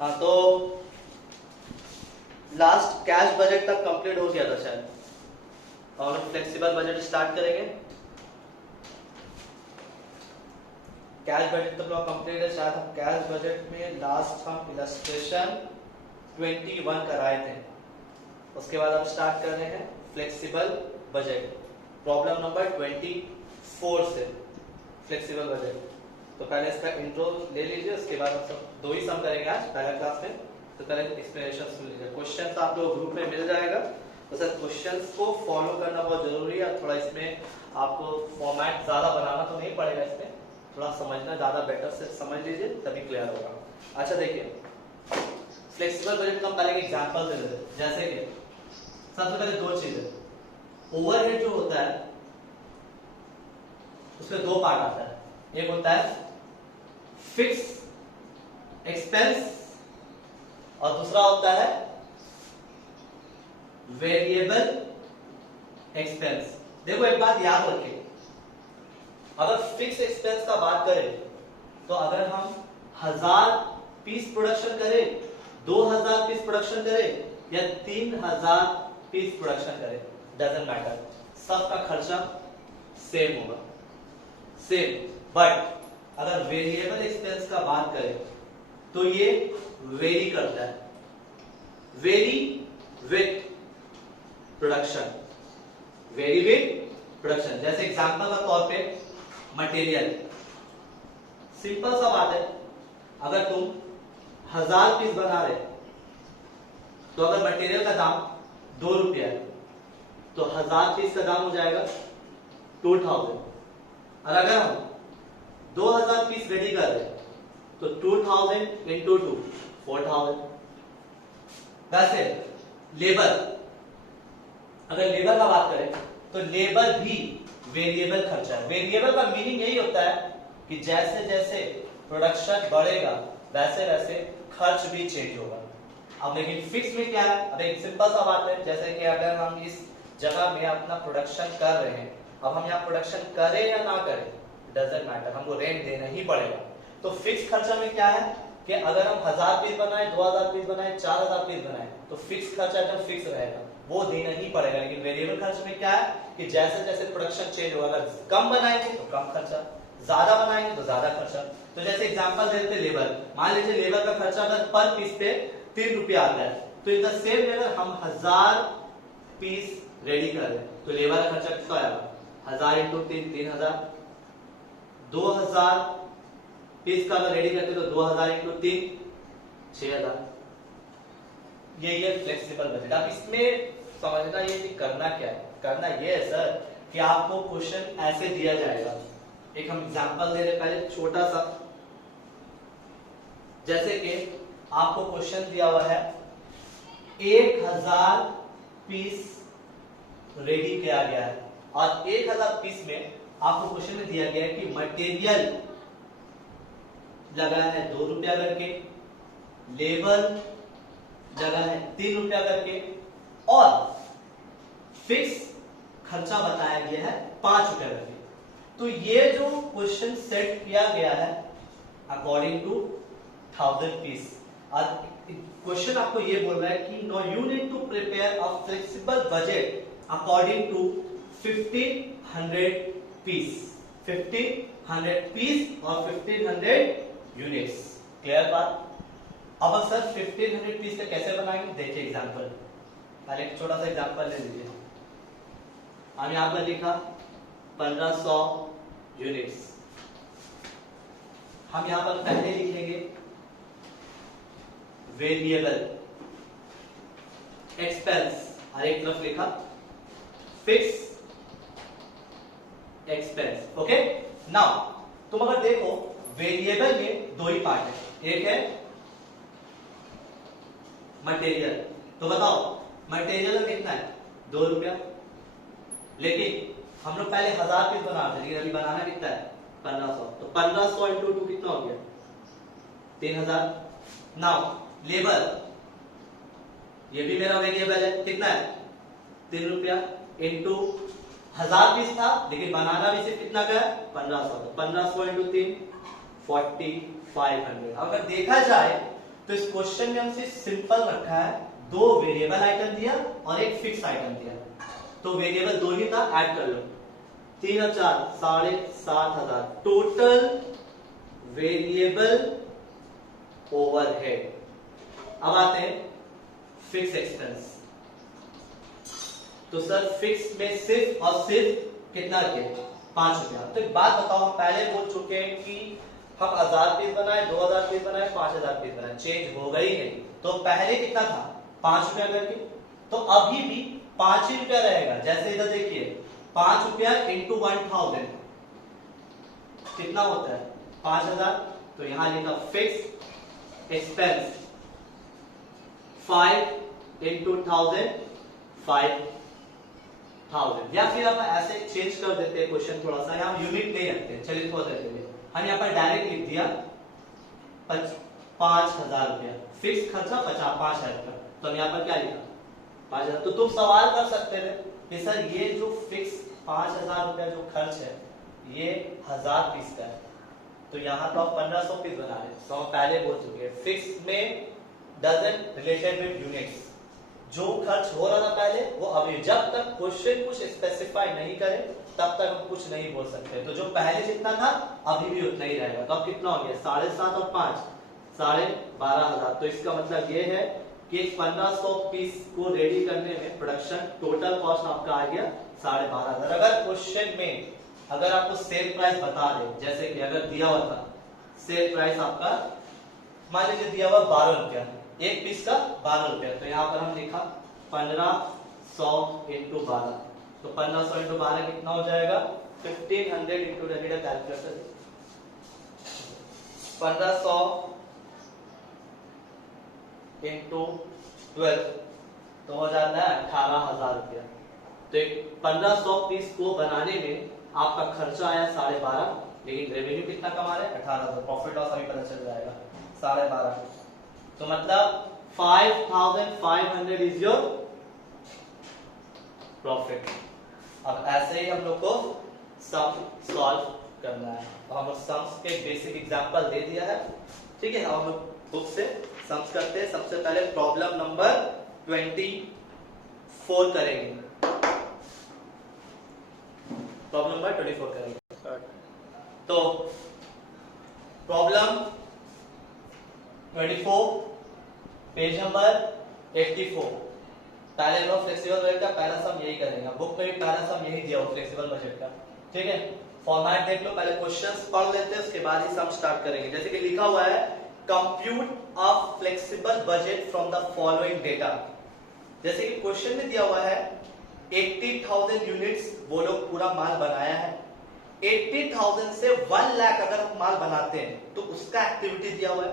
हाँ तो last cash budget तक कंप्लीट हो गया था शायद, और फ्लेक्सिबल बजट स्टार्ट करेंगे। कैश बजट तो कंप्लीट है शायद। हम कैश बजट में लास्ट हम इलस्ट्रेशन 21 कराए थे, उसके बाद हम स्टार्ट कर रहे हैं फ्लेक्सिबल बजट, प्रॉब्लम नंबर 24 से फ्लेक्सिबल बजट। तो पहले इसका इंट्रो ले लीजिए, उसके बाद हम सब 2 ही सम करेंगे आज पहला क्लास में। तो पहले एक्सप्लेनेशन सुन लीजिए। क्वेश्चन तो आप लोग ग्रुप में मिल जाएगा, तो सर क्वेश्चंस को फॉलो करना बहुत जरूरी है। थोड़ा इसमें आपको फॉर्मेट ज्यादा बनाना तो नहीं पड़ेगा, इसमें थोड़ा समझना ज्यादा बेटर से समझ लीजिए तभी क्लियर होगा। अच्छा देखिए, फ्लेक्सिबल बजट का हम पहले एग्जांपल दे देते हैं। जैसे कि सबसे पहले 2 चीजें, ओवरहेड जो होता है उसमें 2 पार्ट आता है। एक होता है फिक्स एक्सपेंस और दूसरा होता है वेरिएबल एक्सपेंस। देखो एक बात याद रखें, अगर फिक्स एक्सपेंस का बात करें तो अगर हम 1000 पीस प्रोडक्शन करें, 2000 पीस प्रोडक्शन करें या 3000 पीस प्रोडक्शन करें, डजंट मैटर, सबका खर्चा सेम होगा, सेम। बट अगर वेरिएबल एक्सपेंस का बात करें तो ये वेरी करता है, very with production, very with production. जैसे एग्जांपल के तौर पे मटेरियल, सिंपल सा बात है, अगर तुम 1000 पीस बना रहे तो अगर मटेरियल का दाम 2 रुपया है तो 1000 पीस का दाम हो जाएगा 2000। और अगर हम 2000 पीस रेडी कर रहे तो 2000 इंटू 2 4000। वैसे लेबर, अगर लेबर का बात करें तो लेबर भी वेरिएबल खर्चा है। वेरिएबल का मीनिंग यही होता है कि जैसे जैसे प्रोडक्शन बढ़ेगा वैसे वैसे खर्च भी चेंज होगा। अब लेकिन फिक्स में क्या है, अब एक सिंपल सा बात है, जैसे कि अगर हम इस जगह में अपना प्रोडक्शन कर रहे हैं, अब हम यहाँ प्रोडक्शन करें या ना करें डजंट मैटर, हमको रेंट देना ही पड़ेगा। तो फिक्स खर्चा में क्या है कि अगर हम 1000 पीस बनाए, 2000 पीस बनाए, 4000 पीस बनाए तो फिक्स खर्चा एकदम फिक्स रहेगा, वो देना ही पड़ेगा। लेकिन वेरिएबल खर्च में क्या है कि जैसे जैसे प्रोडक्शन चेंज होगा, अगर कम बनाएंगे तो कम खर्चा, ज्यादा बनाएंगे तो ज्यादा खर्चा। तो जैसे एग्जांपल देते हैं लेबर, मान लीजिए लेबर का खर्चा अगर पर पीस पे 3 रुपया आता है, तो इन द सेम अगर हम 1000 पीस रेडी कर रहे हैं तो लेबर का खर्चा कितना आएगा, 1000 इंटू 3 3000। 2000 पीस का अगर रेडी करते तो 2000 इंटू 3 6000। यही है फ्लेक्सिबल बजट। अब इसमें समझना ये कि करना क्या है, करना ये है सर कि आपको क्वेश्चन ऐसे दिया जाएगा। एक हम एग्जांपल दे रहे पहले छोटा सा, जैसे कि आपको क्वेश्चन दिया हुआ है 1000 पीस रेडी किया गया है और 1000 पीस में आपको क्वेश्चन में दिया गया है कि मटेरियल लगा है 2 रुपया करके, लेबर लगा है 3 रुपया करके और फिक्स खर्चा बताया गया है 5 रुपया करके। तो ये जो क्वेश्चन सेट किया गया है अकॉर्डिंग टू 1000 पीस, और क्वेश्चन आपको ये बोल रहा है कि no you need to prepare a flexible budget according to 1500 piece, 1500 piece और 1500 यूनिट्स। क्लियर बात। अब सर 1500 पीस का कैसे बनाएंगे, देखिए एग्जांपल, पहले एक छोटा सा एग्जांपल ले लीजिए। हम यहां पर लिखा 1500 यूनिट्स। हम यहां पर पहले लिखेंगे वेरिएबल एक्सपेंस और एक तरफ लिखा फिक्स एक्सपेंस। ओके, नाउ तुम अगर देखो वेरिएबल में 2 ही पार्ट है, एक है मटेरियल। तो बताओ मटेरियल में कितना है 2 रुपया, लेकिन हम लोग पहले 1000 पीस बना रहे थे, लेकिन अभी बनाना कितना है 1500, तो 1500 इंटू 2 कितना हो गया 3000। नाउ लेबर, ये भी मेरा वेरिएबल है, कितना है 3 रुपया इंटू 1000 पीस था लेकिन बनाना भी सिर्फ कितना का है 1500, तो 1500 इंटू 3 4500। अगर देखा जाए तो इस क्वेश्चन में हमसे सिंपल रखा है, दो वेरिएबल आइटम दिया और एक फिक्स आइटम दिया। तो वेरिएबल दो ही था, ऐड कर लो, 3 और 4 7,500 टोटल वेरिएबल ओवरहेड। अब आते हैं फिक्स एक्सपेंस। तो सर फिक्स में सिर्फ और सिर्फ कितना किया, 5 रुपया। तो एक बात बताओ, हम पहले बोल चुके हैं कि हम 1000 पीस बनाए, 2000 पीस बनाए, 5000 पीस बनाए, चेंज होगा ही नहीं। तो पहले कितना था, 5 रुपया करके, तो अभी भी 5 ही रुपया रहेगा। जैसे इधर देखिए 5 रुपया इंटू 1000 कितना होता है, 5000। तो यहां लिखा फिक्स एक्सपेंस 5 इंटू 1000 5000। या फिर हम ऐसे चेंज कर देते हैं क्वेश्चन, थोड़ा सा यहाँ यूनिट नहीं रखते, चलिए थोड़ा देते हैं, हम यहाँ पर डायरेक्ट लिख दिया 5000 रुपया फिक्स खर्चा 5000 रुपया। तो हम यहाँ पर क्या लिखा 5000। तो तुम सवाल कर सकते थे कि सर ये जो फिक्स 5000 रुपया जो खर्च है ये 1000 पीस का है, तो यहाँ तो आप 1500 पीस बना रहे। तो हम पहले बोल चुके हैं फिक्स में डजंट रिलेटेड विद यूनिट्स। जो खर्च हो रहा था पहले वो अभी, जब तक क्वेश्चन कुछ स्पेसिफाई नहीं करे तब तक हम कुछ नहीं बोल सकते। तो जो पहले जितना था अभी भी उतना ही रहेगा। तो अब कितना हो गया, 7.5 और 5 12,500। तो इसका मतलब ये है कि 1500 पीस को रेडी करने में प्रोडक्शन टोटल कॉस्ट आपका आ गया 12,500। अगर क्वेश्चन में अगर आपको सेल प्राइस बता दे, जैसे कि अगर दिया हुआ था सेल प्राइस आपका मान लीजिए दिया हुआ 12 रुपया, एक पीस का 12 रुपया, तो यहाँ पर हम लिखा 1500 इंटू 12। तो 1500 इंटू 12 कितना हो जाएगा, 1500 इंटू कैलकुलेटर 1500 इंटू 12 तो हो जाता है 18,000 रुपया। तो 1500 पीस को बनाने में आपका खर्चा आया 12.5, लेकिन रेवेन्यू कितना कमा रहे हैं 18,000। प्रॉफिट लॉस अभी पता चल जाएगा 12.5। तो मतलब 5,500 इज योर प्रॉफिट। अब ऐसे ही हम लोग को सम सॉल्व करना है। तो हम लोग सम्स के बेसिक एग्जांपल दे दिया है, ठीक है। हम लोग बुक से सम्स करते हैं। सबसे पहले प्रॉब्लम नंबर 24 करेंगे। प्रॉब्लम नंबर 24 करेंगे। तो प्रॉब्लम 24 पेज नंबर 84। पहले हम लोग फ्लेक्सिबल बजट का पहला सम यही करेंगे। बुक में भी पहला सम यही दिया हो फ्लेक्सिबल बजट का, ठीक है। फॉर्मेट देख लो, पहले क्वेश्चंस पढ़ लेते हैं, उसके बाद ही सम स्टार्ट करेंगे। जैसे कि लिखा हुआ है compute a flexible budget from the following data. जैसे कि क्वेश्चन में दिया हुआ है 80,000 यूनिट्स वो लोग पूरा माल बनाया है। 80,000 से 1 लाख अगर हम माल बनाते हैं तो उसका एक्टिविटी दिया हुआ है।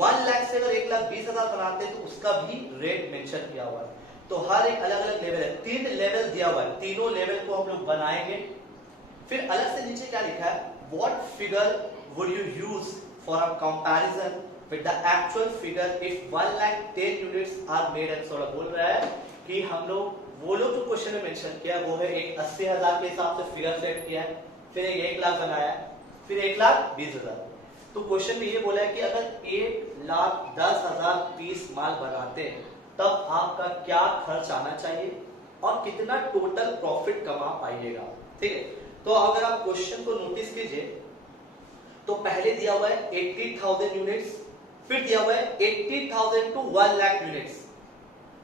1 लाख से अगर 1,20,000 बनाते हैं तो उसका भी रेट मेंशन किया हुआ है। तो हर एक अलग अलग लेवल है, 3 लेवल दिया हुआ है, तीनों लेवल को हम लोग बनाएंगे। फिर अलग से नीचे क्या लिखा है, what figure would you use for a comparison with the actual figure if 1,10,000 units are made. And सोलह बोल रहा है कि हम लोग वो लोग जो क्वेश्चन में मेंशन किया वो है एक 80,000 के हिसाब से फिगर सेट किया है, फिर एक 1 लाख बनाया है, फिर 1,20,000। तो क्वेश्चन में ये बोला है कि अगर 1,10,000 पीस माल बनाते हैं तब आपका क्या खर्च आना चाहिए और कितना टोटल प्रॉफिट कमा पाइएगा, ठीक है। तो अगर आप क्वेश्चन को नोटिस कीजिए तो पहले दिया हुआ है 80,000 यूनिट्स, फिर दिया हुआ है 80,000 टू 1 लाख यूनिट्स।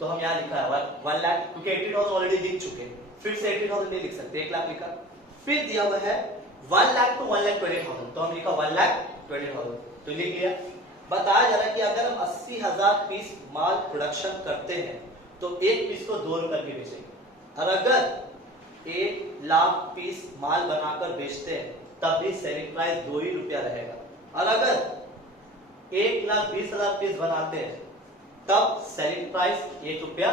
तो हम यहाँ लिखा है 1 लाख, क्योंकि 80,000 ऑलरेडी लिख चुके हैं, फिर से 80,000 नहीं लिख सकते, 1 लाख लिखा। फिर दिया हुआ है 1 लाख टू 1,20,000, तो हम लिखा 1,20,000, तो लिख लिया। बताया जा रहा है कि अगर हम 80,000 पीस माल प्रोडक्शन करते हैं तो एक पीस को 2 रुपए की बेचेंगे। और अगर 1 लाख पीस माल बनाकर बेचते हैं तब भी सेलिंग प्राइस 2 ही रुपया रहेगा। और अगर 1,20,000 पीस बनाते हैं तब सेलिंग प्राइस 1 रुपया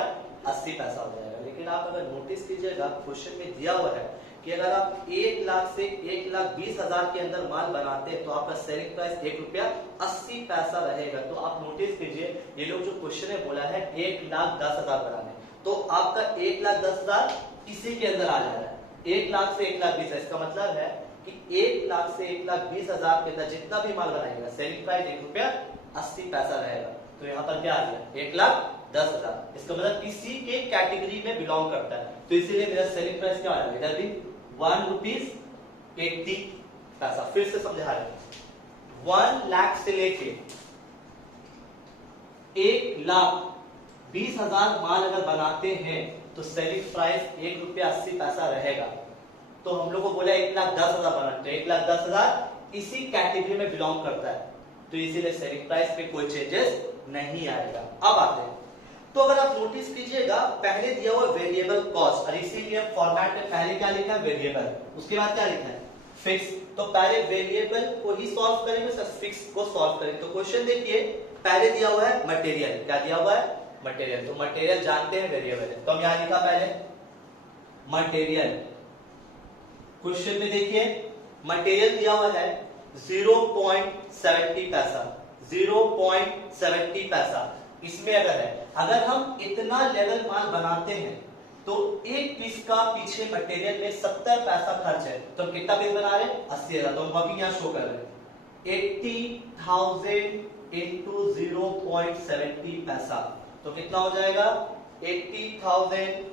80 पैसा हो जाएगा। लेकिन आप अगर नोटिस कीजिएगा क्वेश्चन में दिया हुआ है कि अगर आप 1 लाख से 1,20,000 के अंदर माल बनाते हैं तो आपका सेलिंग प्राइस 1 रुपया 80 पैसा रहेगा। तो आप नोटिस कीजिए ये लोग जो क्वेश्चन है बोला है 1,10,000 बनाने, तो आपका 1,10,000 इसी के अंदर आ जा रहा है। 1 लाख से 1,20,000, इसका मतलब है कि 1 लाख से 1,20,000 के अंदर जितना भी माल बनाएगा सेलिंग प्राइस 1 रुपया 80 पैसा रहेगा। तो यहाँ पर क्या आ गया 1,10,000। इसका मतलब किसी के कैटेगरी में बिलोंग करता है, तो इसीलिए मेरा सेलिंग प्राइस क्या आएगा इधर भी 1 रुपीज 80 पैसा। फिर से समझा रहे 1 लाख से लेके 1,20,000 माल अगर बनाते हैं तो सेलिंग प्राइस 1 रुपया 80 पैसा रहेगा। तो हम लोग को बोला 1,10,000 बनाते हैं, 1,10,000 इसी कैटेगरी में बिलोंग करता है, तो इसीलिए सेलिंग प्राइस पे कोई चेंजेस नहीं आएगा। अब आते हैं, तो अगर आप नोटिस कीजिएगा पहले दिया हुआ वेरिएबल कॉस्ट, और इसीलिए फॉर्मेट में पहले क्या लिखा है वेरिएबल, उसके बाद क्या लिखा है फिक्स। तो पहले वेरिएबल को ही सॉल्व करेंगे, सर फिक्स को सॉल्व करेंगे। तो क्वेश्चन देखिए पहले दिया हुआ है मटेरियल, क्या दिया हुआ है मटेरियल, तो मटेरियल जानते हैं वेरिएबल है, तो हम यहां लिखा पहले मटेरियल। क्वेश्चन में देखिए मटेरियल दिया हुआ है 0.70 पैसा, 0.70 पैसा। इसमें अगर हम इतना लेवल माल बनाते हैं तो एक पीस का पीछे मटेरियल में 70 पैसा खर्च है, तो हम कितना पीस बना रहे हैं 80,000। तो हम अभी यहां शो कर रहे हैं 80,000 इंटू 0.70 पैसा, तो कितना हो जाएगा 80,000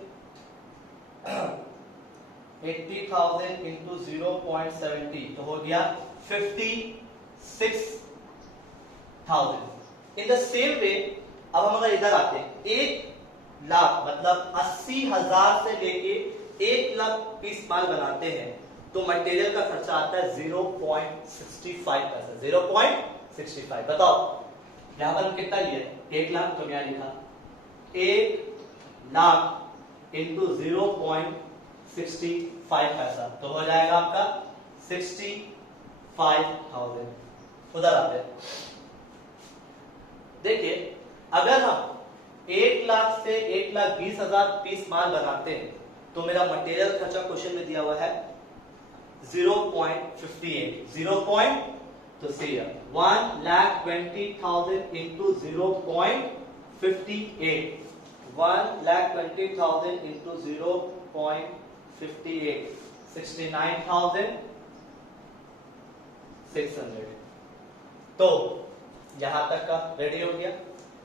इंटू 0.70, तो हो गया 56,000। इन द सेम वे अब हम अगर इधर आते हैं 1 लाख मतलब 80,000 से लेके 1 लाख पीस माल बनाते हैं तो मटेरियल का खर्चा आता है 0.65 पैसा, 0.65। बताओ यहां पर हम कितना लिया 1 लाख, तो क्या लिखा 1 लाख इंटू 0.65 पैसा, तो हो जाएगा आपका 65,000। उधर आते हैं, देखिए अगर हम 1 लाख से 1,20,000 पीस माल बनाते हैं तो मेरा मटेरियल खर्चा क्वेश्चन में दिया हुआ है 0.58, तो सी 1,20,000 इंटू 0.58, 1,20,000 इंटू 0.58, 69,600। तो यहां तक का रेडी हो गया।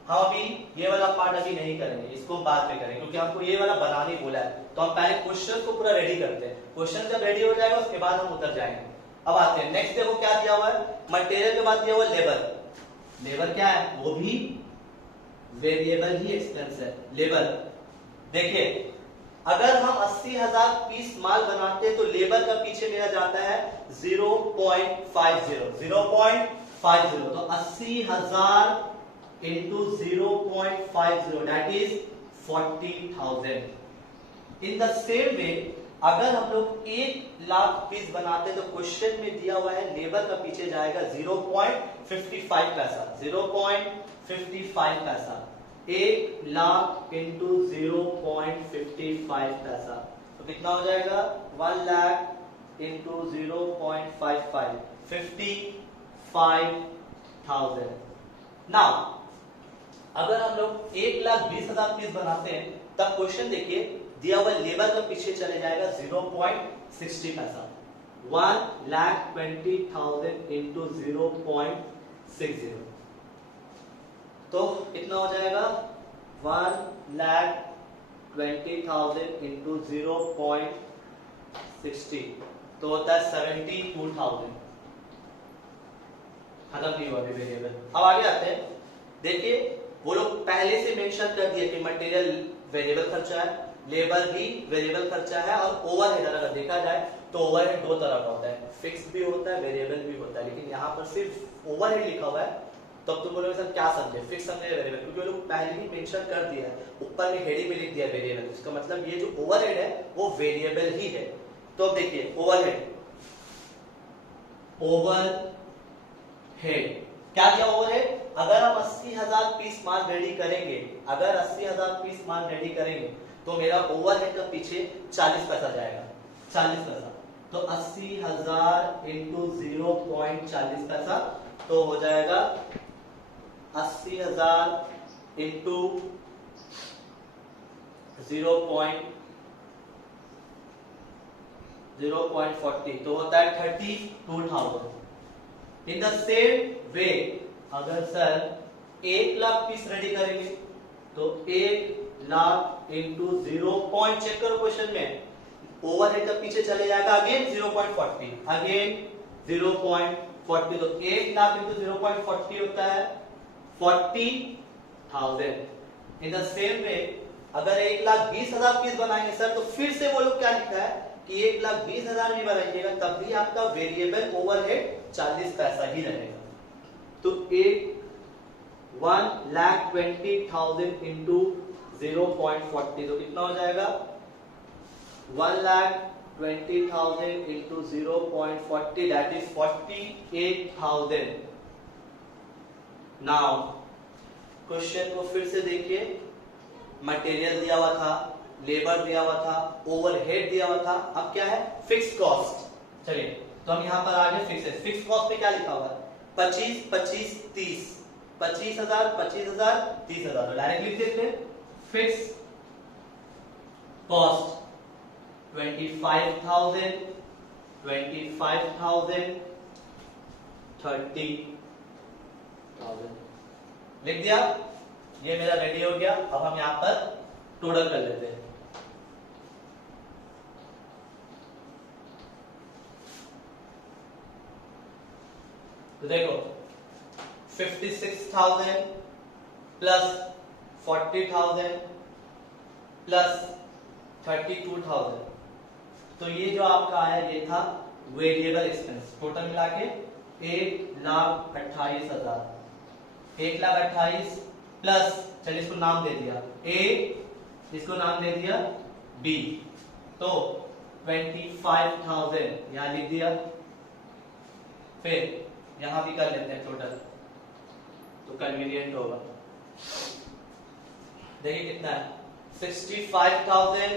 हम अभी ये वाला पार्ट अभी नहीं करेंगे, इसको हम बाद में करेंगे क्योंकि हमको ये वाला बनाने बोला है। तो हम पहले क्वेश्चन को पूरा रेडी करते हैं, क्वेश्चन जब रेडी हो जाएगा उसके बाद हम उतर जाएंगे। अब आते हैं नेक्स्ट, देखो क्या दिया हुआ है मटेरियल के बाद दिया हुआ लेबर। लेबर क्या है, वो भी वेरिएबल ही एक्सपेंस है लेबर। देखिए अगर हम 80,000 पीस माल बनाते हैं तो लेबर का पीछे मेरा जाता है 0.50, तो 80,000 into 0.50 that is 40,000। In the same way अगर हम लोग 1 लाख पीस बनाते हैं तो क्वेश्चन में दिया हुआ है लेबर का पीछे जाएगा 0.55 पैसा, 0.55 पैसा। 1 लाख इंटू 0.55 पैसा, तो कितना हो जाएगा 1 लाख इंटू 0.55, 55,000। नाउ अगर हम लोग 1,20,000 पीस बनाते हैं तब क्वेश्चन देखिए दिया हुआ लेबर का पीछे चले जाएगा 0.60 पैसा, 1,20,000 इंटू 0.60, तो कितना हो जाएगा 1,20,000 इंटू 0.60, तो होता है 72,000। खत्म नहीं हुआ वेरिएबल। अब आगे आते हैं, देखिए वो लोग पहले से मेंशन कर दिए कि मटेरियल वेरिएबल खर्चा है, लेबर भी वेरिएबल खर्चा है, और ओवरहेड अगर देखा जाए तो ओवरहेड दो तरह का होता है, फिक्स भी होता है वेरिएबल भी होता है। लेकिन यहाँ पर सिर्फ ओवरहेड लिखा हुआ है, तो अब तुम बोलोगे सर क्या समझे फिक्स समझे वेरिएबल, क्योंकि वो लोग पहले ही मेंशन कर दिया है, ऊपर में हेडिंग में लिख दिया वेरिएबल, इसका मतलब ये जो ओवरहेड है वो वेरिएबल ही है। तो अब देखिए ओवरहेड क्या दिया ओवरहेड, अगर हम 80,000 पीस माल रेडी करेंगे, अगर 80,000 पीस माल रेडी करेंगे तो मेरा ओवरहेड का पीछे 40 पैसा जाएगा, 40 पैसा, तो 80,000 इंटू 0.40 पैसा, तो हो जाएगा 80,000 इंटू 0.40, तो होता है 32,000। इन द सेम वे अगर सर 1,00,000 पीस रेडी करेंगे तो 1,00,000 इंटू 0 पॉइंट, चेक करो क्वेश्चन में, ओवरहेड का पीछे चले जाएगा, अगेन 0.40, अगेन 0.40, तो 1,00,000 इंटू 0.40 होता है 40,000। इन द सेम वे अगर 1,20,000 पीस बनाएंगे सर, तो फिर से वो लोग क्या लिखा है कि 1,20,000 भी बनाइएगा तब भी आपका वेरिएबल ओवरहेड 40 पैसा ही रहेगा। तो 1,20,000 इंटू 0.40, तो कितना हो जाएगा 1,20,000 into 0.40, that is 48,000। Now question को फिर से देखिए, मटेरियल दिया हुआ था, लेबर दिया हुआ था, ओवरहेड दिया हुआ था, अब क्या है फिक्स कॉस्ट। चलिए तो हम यहां पर आगे फिक्स कॉस्ट में क्या लिखा हुआ है 25, 25, 30, 25,000, 25,000, 30,000, तो डायरेक्ट लिख देते फिक्स कॉस्ट 25,000, 25,000, 30,000 लिख दिया। ये मेरा रेडी हो गया। अब हम यहां पर टोटल कर लेते हैं। तो देखो 56,000 प्लस 40,000 प्लस 32,000, तो ये जो आपका आया ये था वेरिएबल एक्सपेंस, टोटल मिला के 1,28,000, 1,28,000 प्लस, चलिए इसको नाम दे दिया ए, इसको नाम दे दिया बी, तो 25,000 यहां लिख दिया। फिर यहां भी कर लेते हैं टोटल, तो कन्वीनियंट होगा। देखिए कितना है 65,000,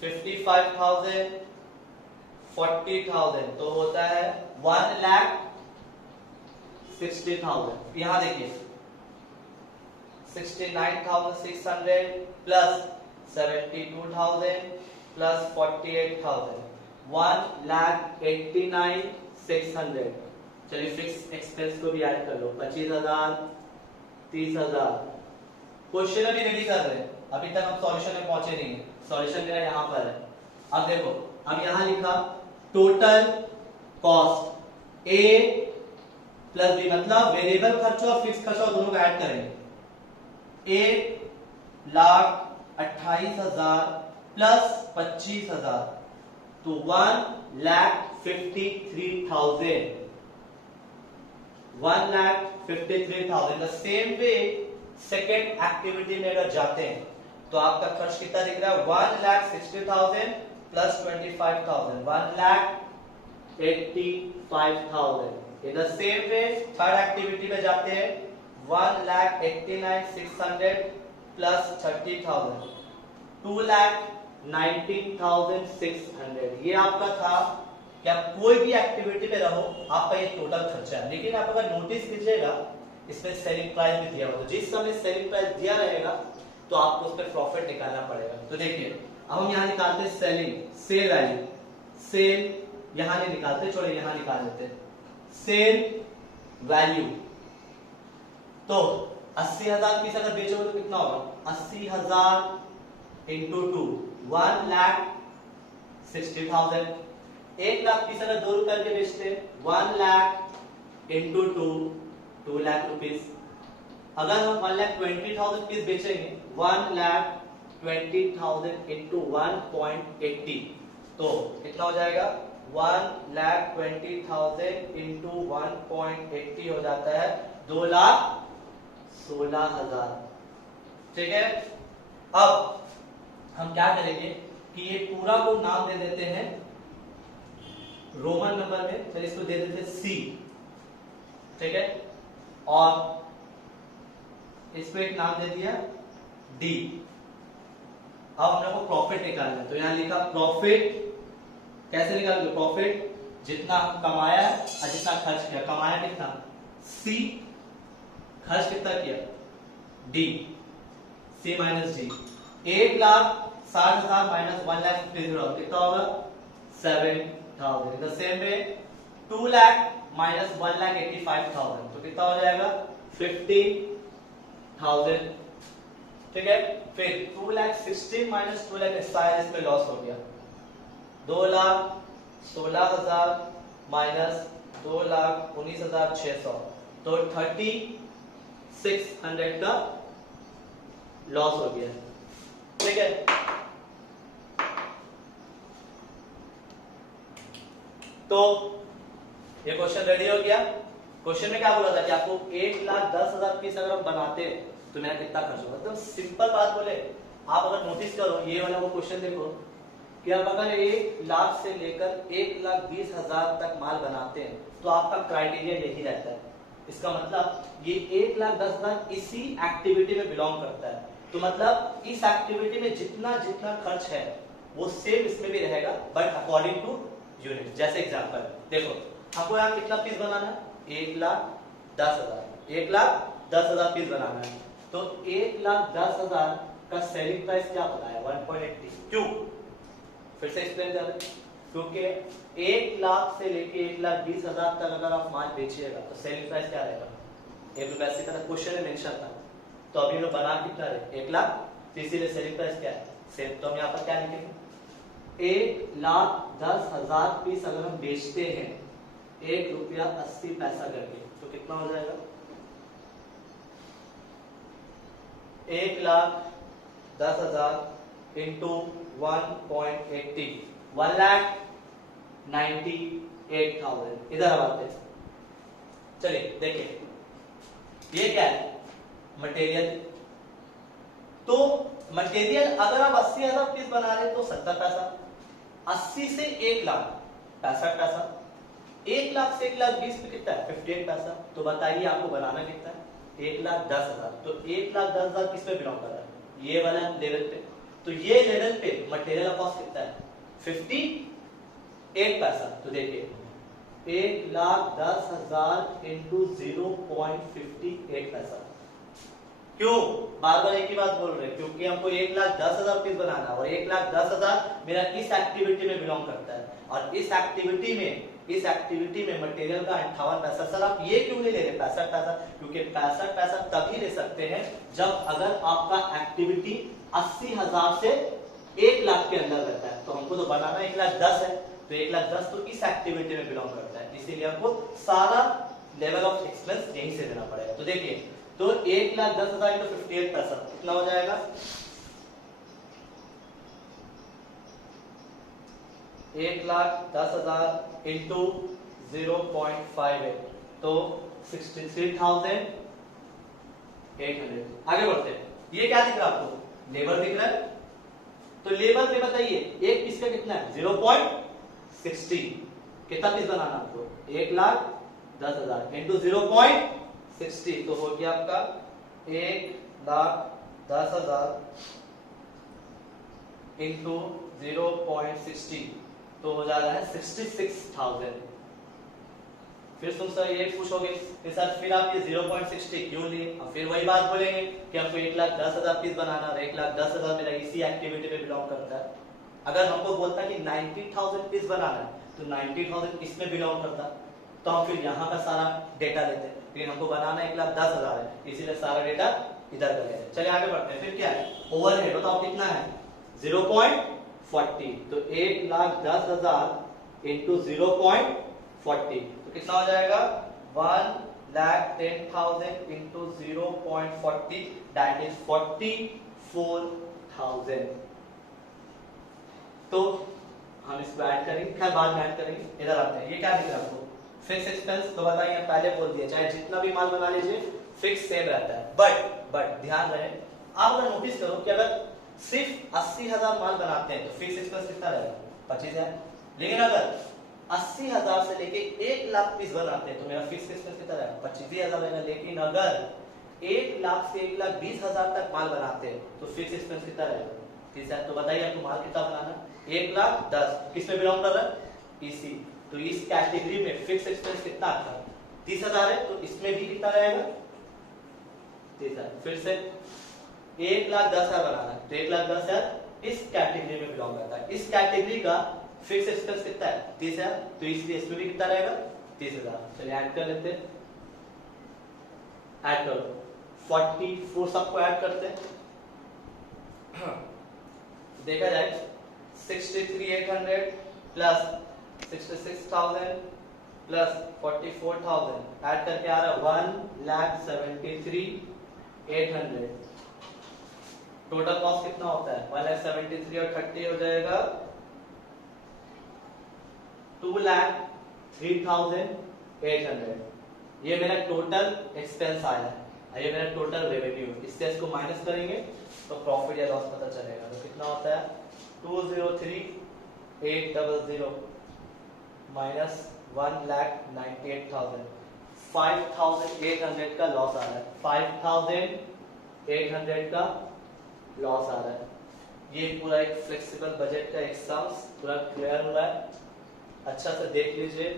55,000, 40,000, तो होता है 1,60,000। यहां देखिए 69,600 प्लस 72,000 प्लस 48,000, 1,89,600। चलिए फिक्स एक्सपेंस को भी ऐड कर लो, 25,000, 30,000। क्वेश्चन अभी रेडी कर रहे हैं, अभी तक हम सॉल्यूशन में पहुंचे नहीं है, सॉल्यूशन मेरा यहां पर है। अब देखो, अब यहां लिखा टोटल कॉस्ट ए प्लस बी, मतलब वेरिएबल खर्चा और फिक्स खर्चा दोनों को ऐड करेंगे। 1,28,000 प्लस 25,000, तो 1,53,000, 1,53,000। The same way second activity में अगर जाते हैं तो आपका खर्च कितना दिख रहा है 1,60,000 plus 25,000, 1,85,000। In the same way third activity में जाते हैं 1,89,600 प्लस 30,000, 2,19,600। ये आपका था कि आप कोई भी एक्टिविटी में रहो आपका ये टोटल खर्चा है। लेकिन आप अगर नोटिस कीजिएगा इसमें सेलिंग प्राइस भी दिया हुआ, तो जिस समय सेलिंग प्राइस दिया रहेगा तो आपको उस पर प्रॉफिट निकालना पड़ेगा। तो देखिए अब हम यहाँ निकालते हैं सेलिंग, सेल वैल्यू, सेल यहां नहीं निकालते, छोड़िए यहां निकाल लेते हैं सेल वैल्यू। तो 80,000 पीस अगर बेचोगे तो कितना होगा 80,000 इंटू 2, 1,60,000। 1,00,000 पीस अगर 2 रुपए के बेचते हैं 1,00,000 इंटू 2, 2,00,000 रुपीस। अगर हम 1,20,000 पीस बेचेंगे 1,20,000 इंटू 1.80, तो कितना हो जाएगा 1,20,000 इंटू 1.80 हो जाता है 2,16,000। ठीक है, अब हम क्या करेंगे कि ये पूरा को नाम दे देते हैं रोमन नंबर में, चलिए इसको दे देते हैं सी। ठीक है, और इसको एक नाम दे दिया डी। अब हम लोग को प्रॉफिट निकालना है, तो यहां लिखा प्रॉफिट। कैसे निकालोगे प्रॉफिट, जितना कमाया और जितना खर्च किया। कमाया कितना सी, खर्च कितना किया डी, सी माइनस डी। 1,60,000 माइनस 1,50,000 कितना होगा 7,000। In the same way 2,00,000 minus 1,85,000, तो कितना हो जाएगा 50,000। ठीक है, फिर 2,16,000 माइनस 2,00,000 इसमें लॉस हो गया, 2,16,000 माइनस 2,19,600, तो 3,600 का लॉस हो गया। ठीक है, तो ये क्वेश्चन रेडी हो गया। क्वेश्चन में क्या बोला था कि आपको 1,10,000 पीस अगर हम बनाते हैं तो मेरा कितना खर्च होगा। एकदम सिंपल बात बोले, आप अगर नोटिस करो ये वाला वो क्वेश्चन देखो कि आप अगर 1,00,000 से लेकर 1,20,000 तक माल बनाते हैं तो आपका क्राइटेरिया यही रहता है। इसका मतलब ये 1,10,000 इसी एक्टिविटी में बिलोंग करता है, तो मतलब इस एक्टिविटी में जितना जितना खर्च है वो सेम इसमें भी रहेगा, बट अकॉर्डिंग टू यूनिट। जैसे एग्जांपल देखो, हमको यहाँ कितना पीस बनाना है, 1,10,000, 1,10,000 पीस बनाना है, तो 1,10,000 का सेलिंग प्राइस क्या बताया 1.80। क्यों, फिर से एक्सप्लेन कर रहे, क्योंकि 1,00,000 से लेके 1,20,000 तक अगर आप माल बेचिएगा तो सेलिंग प्राइस क्या रहेगा 1 रुपया। इसी तरह क्वेश्चन में मेंशन था, तो अभी हम बना कितना रहे 1,00,000, तो इसीलिए सेलिंग प्राइस क्या है सेम। तो हम यहाँ पर क्या लिखेंगे 1,10,000 पीस अगर हम बेचते हैं 1 रुपया 80 पैसा करके, तो कितना हो जाएगा 1,10,000 इंटू 1.80, 1,98,000। इधर अब आते हैं, चलिए देखिए ये क्या है मटेरियल। तो मटेरियल अगर आप 80,000 पीस बना रहे हैं तो 70 पैसा, 80 से 1,00,000 65 पैसा, 1,00,000 से 1,20,000 पे कितना है 58 पैसा। तो बताइए आपको बनाना कितना है 1,10,000, तो 1,10,000 किस में बिलोंग कर रहा है ये वाला लेवल पे, तो ये लेवल पे मटेरियल कॉस्ट कितना है 58 पैसा। तो देखिए 1,10,000 इंटू 0.58 पैसा। क्यों बार बार एक ही बात बोल रहे हैं, क्योंकि हमको 1,10,000 पीस बनाना है और 1,10,000 मेरा इस एक्टिविटी में बिलोंग करता है, और इस एक्टिविटी में मटेरियल का 58 पैसा। सर आप ये क्यों नहीं ले रहे 65 पैसा, क्योंकि 65 पैसा तभी ले सकते हैं जब अगर आपका एक्टिविटी 80,000 से 1,00,000 के अंदर रहता है। तो हमको तो बनाना 1,10,000 है, तो 1,10,000 तो इस एक्टिविटी में बिलोंग करता है, इसीलिए हमको सारा लेवल ऑफ एक्सपेंस यहीं से देना पड़ेगा। तो देखिए, तो 1,10,000 इंटू 58 पैसा कितना हो जाएगा 1,10,000 इंटू 0.58, तो 63,800। आगे बढ़ते हैं, ये क्या दिख रहा है आपको लेबर दिख रहा है, तो लेबर में बताइए एक पीस का कितना है 0.60, कितना पीस बनाना आपको 1,10,000 इंटू 0.60, तो हो गया आपका 1,10,000 इंटू 0.60, तो हो जा रहा है 66,000। फिर तुमसे ये पूछोगे कि सर फिर आप ये 0.60 क्यों लिए, और फिर वही बात बोलेंगे कि हमको 1,10,000 पीस बनाना है, 1,10,000 मेरा इसी एक्टिविटी में बिलोंग करता है। अगर हमको बोलता है कि 90,000 पीस बनाना है तो 90,000 इसमें बिलोंग करता, तो हम फिर यहाँ का सारा डेटा लेते हैं, लेकिन हमको बनाना 1,10,000 है, इसीलिए सारा डेटा इधर कर लेते हैं। चलिए आगे बढ़ते हैं, फिर क्या है ओवरहेड बताओ कितना है 0.40, तो 1,10,000 इंटू 0.40, तो कितना हो जाएगा 1,10,000 इंटू 0.40, दैट इज 44,000। तो हम इसको ऐड करेंगे, खैर बाद में ऐड करेंगे। इधर आते हैं, ये क्या दिख रहा है आपको फिक्स एक्सपेंस, तो बताइए पहले बोल दिया चाहे जितना भी माल बना लीजिए फिक्स सेम रहता है, बट ध्यान रहे आप अगर नोटिस करो कि अगर सिर्फ 80,000 माल बनाते हैं तो फिक्स एक्सपेंस कितना रहेगा 25,000, लेकिन अगर 80,000 से लेके 1,00,000 पीस बनाते हैं तो मेरा फिक्स एक्सपेंस कितना रहेगा 25,000 रहेगा। लेकिन अगर 1,00,000 से 1,20,000 तक माल बनाते हैं तो फिक्स एक्सपेंस कितना रहेगा 30,000। तो बताइए आपको माल कितना बनाना 1,10,000 किस में बिलोंग कर रहा है इसी, तो इस कैटेगरी में फिक्स एक्सपेंस कितना आता है 30,000 है, तो इसमें भी कितना रहेगा 30,000। फिर से 1,10,000 बनाना है तो 1,10,000 इस कैटेगरी में बिलोंग करता है, इस कैटेगरी का फिक्स एक्सपेंस कितना है 30,000, तो इसलिए इसमें भी कितना रहेगा 30,000। चलिए ऐड कर लेते हैं ऐड करो 44 सबको ऐड करते हैं। देखा जाए 63,800 प्लस 66,000 प्लस 44,000 ऐड करके आ रहा है 1,73,800। टोटल कॉस्ट कितना होता है 1,73,000 और 30 हो जाएगा 2,03,800। ये मेरा टोटल एक्सपेंस आया है, ये मेरा टोटल रेवेन्यू। इससे इसको माइनस करेंगे तो प्रॉफिट या लॉस पता चलेगा। तो कितना होता है 203,800 माइनस 1,98,000, 5,800 का लॉस आ रहा है, 5,800 का लॉस आ रहा है। ये पूरा एक फ्लेक्सिबल बजट का एग्जाम्स पूरा क्लियर हो रहा है, अच्छा से देख लीजिए।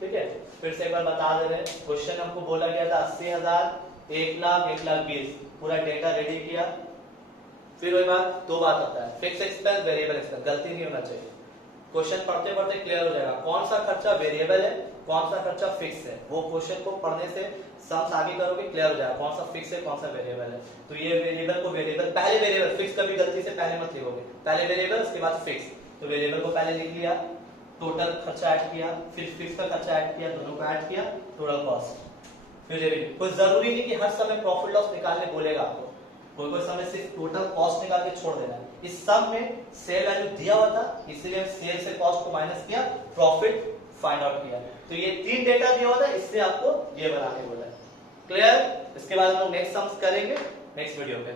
ठीक है, फिर से एक बार बता दे रहे हैं, क्वेश्चन हमको बोला गया था 80,000, 1,00,000, 1,20,000, पूरा डेटा रेडी किया। फिर वही बात, दो बात होता है, फिक्स एक्सपेंस, वेरिएबल एक्सपेंस, गलती नहीं होना चाहिए। क्वेश्चन पढ़ते पढ़ते क्लियर हो जाएगा कौन सा खर्चा वेरिएबल है, कौन सा खर्चा फिक्स है। वो क्वेश्चन को पढ़ने से सम्स आगे करोगे क्लियर हो जाएगा कौन सा फिक्स है कौन सा वेरिएबल है। तो ये वेरिएबल को वेरिएबल, पहले वेरिएबल, फिक्स कभी गलती से पहले मत लिखोगे, पहले वेरिएबल उसके बाद फिक्स। तो वेरिएबल को पहले लिख लिया, टोटल खर्चा ऐड किया, फिर फिक्स का खर्चा ऐड किया, दोनों को ऐड किया, टोटल कॉस्ट, फिर रेवेन्यू। कोई जरूरी नहीं कि हर समय प्रॉफिट लॉस निकालने बोलेगा आपको, कोई कोई समय सिर्फ टोटल कॉस्ट निकाल के छोड़ देना है। इस सब में सेल वैल्यू दिया हुआ था, इसलिए हम सेल से कॉस्ट को माइनस किया, प्रॉफिट फाइंड आउट किया। तो ये 3 डेटा दिया हुआ था, इससे आपको ये बनाने बोला है। क्लियर? इसके बाद हम लोग नेक्स्ट सम्स करेंगे नेक्स्ट वीडियो पे।